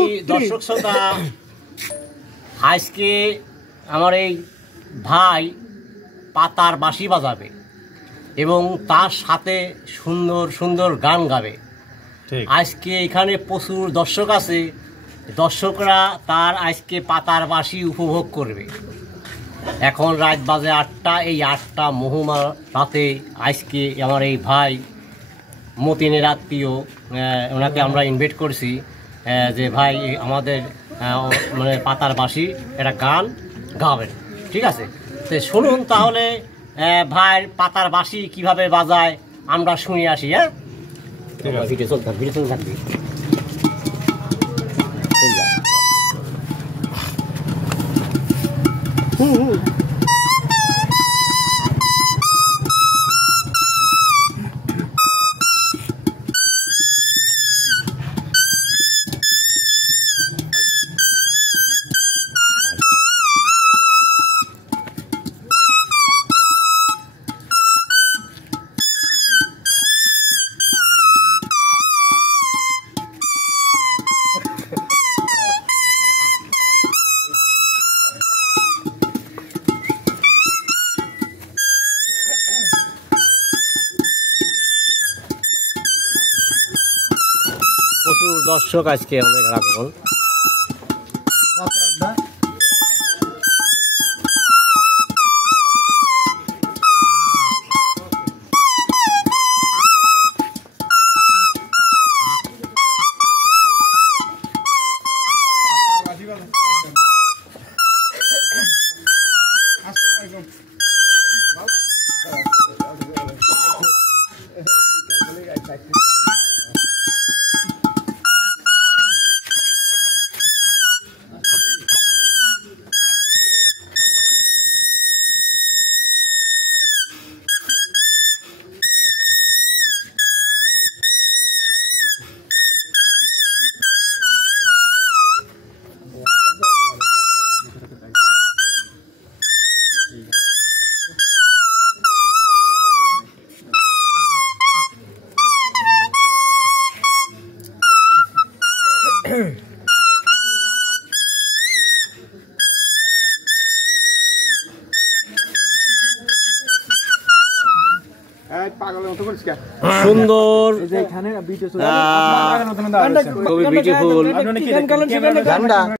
দর্শক শ্রোতা, আজকে আমার এই ভাই পাতার বাঁশি বাজাবে এবং তার সাথে সুন্দর সুন্দর গান গাবে। আজকে এখানে প্রচুর দর্শক আছে, দর্শকরা তার আজকে পাতার বাঁশি উপভোগ করবে। এখন রাত বাজে 8টা। এই 8টা মহুমা রাতে আজকে আমার এই ভাই মতিনের আত্মীয়, ওনাকে আমরা ইনভাইট করছি যে ভাই আমাদের মানে পাতার বাঁশি একটা গান গাবেন। ঠিক আছে, তো শুনুন তাহলে ভাইয়ের পাতার বাঁশি কিভাবে বাজায় আমরা শুনে আসি। হ্যাঁ, ভিডিও চলতে থাকবি। প্রচুর দর্শক আজকে আমাদের আগমন। সুন্দর, খুবই বিউটিফুল।